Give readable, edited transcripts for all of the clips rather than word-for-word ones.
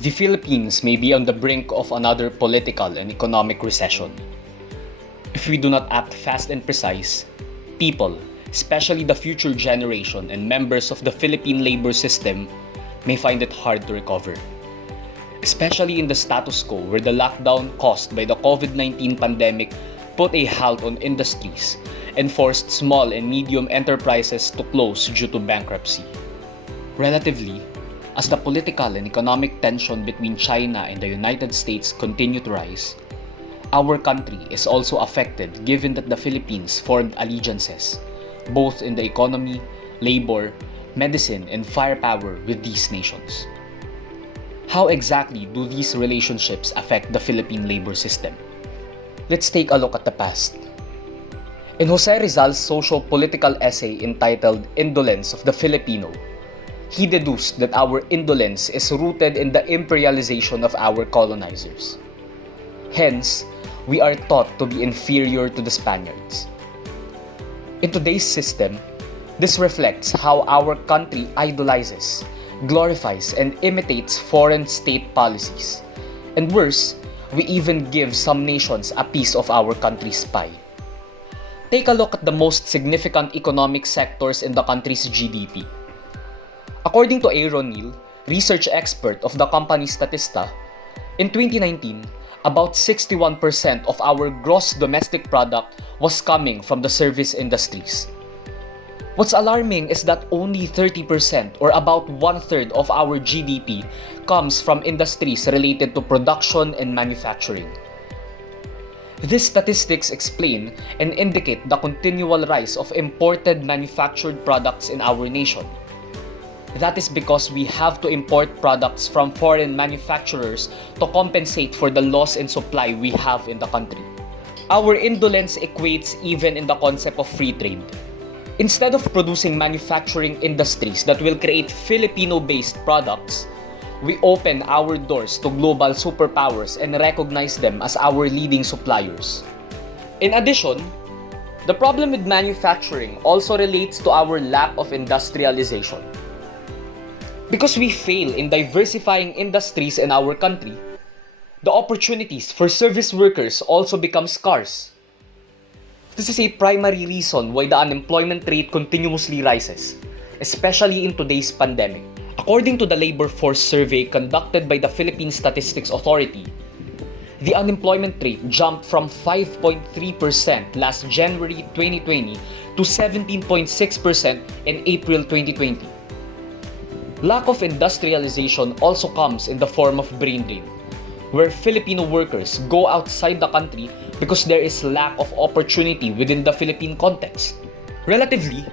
The Philippines may be on the brink of another political and economic recession. If we do not act fast and precise, people, especially the future generation and members of the Philippine labor system, may find it hard to recover. Especially in the status quo where the lockdown caused by the COVID-19 pandemic put a halt on industries and forced small and medium enterprises to close due to bankruptcy. Relatively, as the political and economic tension between China and the United States continue to rise, our country is also affected given that the Philippines formed alliances, both in the economy, labor, medicine, and firepower with these nations. How exactly do these relationships affect the Philippine labor system? Let's take a look at the past. In Jose Rizal's social-political essay entitled Indolence of the Filipino, he deduced that our indolence is rooted in the imperialization of our colonizers. Hence, we are taught to be inferior to the Spaniards. In today's system, this reflects how our country idolizes, glorifies, and imitates foreign state policies. And worse, we even give some nations a piece of our country's pie. Take a look at the most significant economic sectors in the country's GDP. According to Aaron Neal, research expert of the company Statista, in 2019, about 61% of our gross domestic product was coming from the service industries. What's alarming is that only 30% or about one-third of our GDP comes from industries related to production and manufacturing. These statistics explain and indicate the continual rise of imported manufactured products in our nation. That is because we have to import products from foreign manufacturers to compensate for the loss in supply we have in the country. Our indolence equates even in the concept of free trade. Instead of producing manufacturing industries that will create Filipino-based products, we open our doors to global superpowers and recognize them as our leading suppliers. In addition, the problem with manufacturing also relates to our lack of industrialization. Because we fail in diversifying industries in our country, the opportunities for service workers also become scarce. This is a primary reason why the unemployment rate continuously rises, especially in today's pandemic. According to the labor force survey conducted by the Philippine Statistics Authority, the unemployment rate jumped from 5.3% last January 2020 to 17.6% in April 2020. Lack of industrialization also comes in the form of brain drain, where Filipino workers go outside the country because there is lack of opportunity within the Philippine context. Relatively,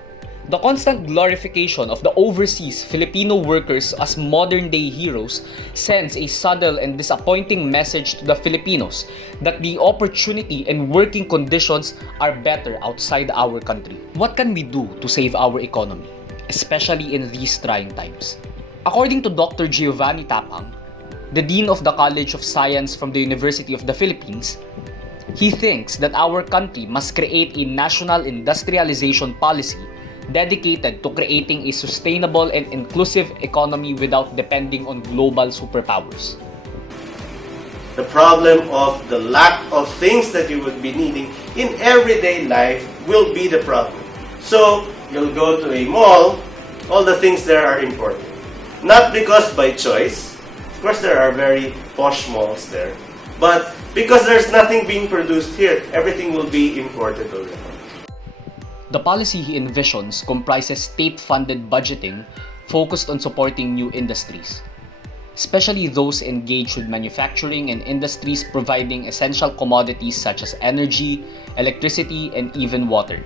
the constant glorification of the overseas Filipino workers as modern-day heroes sends a subtle and disappointing message to the Filipinos that the opportunity and working conditions are better outside our country. What can we do to save our economy, especially in these trying times? According to Dr. Giovanni Tapang, the Dean of the College of Science from the University of the Philippines, he thinks that our country must create a national industrialization policy dedicated to creating a sustainable and inclusive economy without depending on global superpowers. The problem of the lack of things that you would be needing in everyday life will be the problem. So, you'll go to a mall, all the things there are imported. Not because by choice, of course there are very posh malls there, but because there's nothing being produced here, everything will be imported already. The policy he envisions comprises state-funded budgeting focused on supporting new industries, especially those engaged with manufacturing and industries providing essential commodities such as energy, electricity, and even water.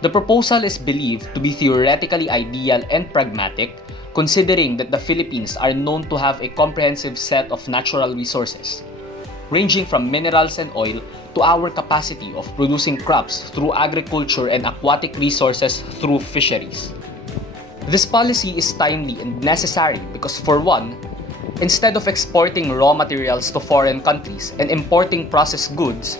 The proposal is believed to be theoretically ideal and pragmatic, considering that the Philippines are known to have a comprehensive set of natural resources, ranging from minerals and oil to our capacity of producing crops through agriculture and aquatic resources through fisheries. This policy is timely and necessary because, for one, instead of exporting raw materials to foreign countries and importing processed goods,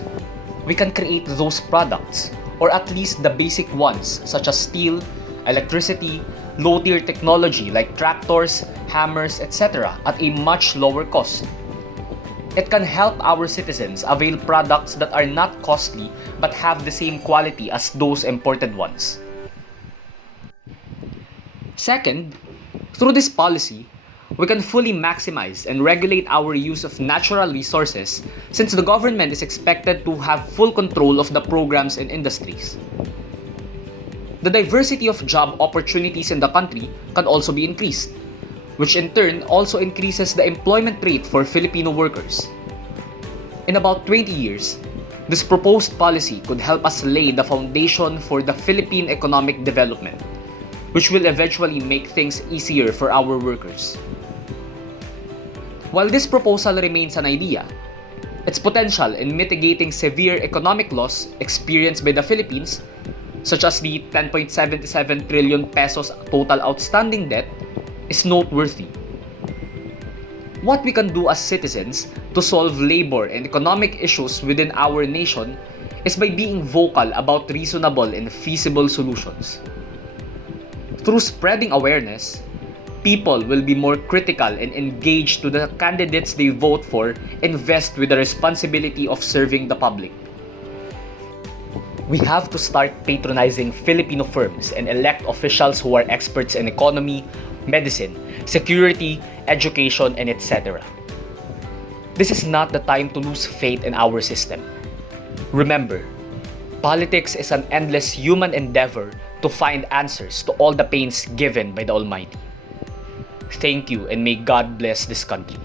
we can create those products, or at least the basic ones such as steel, electricity, low-tier technology like tractors, hammers, etc. at a much lower cost. It can help our citizens avail products that are not costly but have the same quality as those imported ones. Second, through this policy, we can fully maximize and regulate our use of natural resources since the government is expected to have full control of the programs and industries. The diversity of job opportunities in the country can also be increased, which in turn also increases the employment rate for Filipino workers. In about 20 years, this proposed policy could help us lay the foundation for the Philippine economic development, which will eventually make things easier for our workers. While this proposal remains an idea, its potential in mitigating severe economic loss experienced by the Philippines, such as the 10.77 trillion pesos total outstanding debt, is noteworthy. What we can do as citizens to solve labor and economic issues within our nation is by being vocal about reasonable and feasible solutions. Through spreading awareness, people will be more critical and engaged to the candidates they vote for and vest with the responsibility of serving the public. We have to start patronizing Filipino firms and elect officials who are experts in economy, medicine, security, education, and etc. This is not the time to lose faith in our system. Remember, politics is an endless human endeavor to find answers to all the pains given by the Almighty. Thank you, and may God bless this country.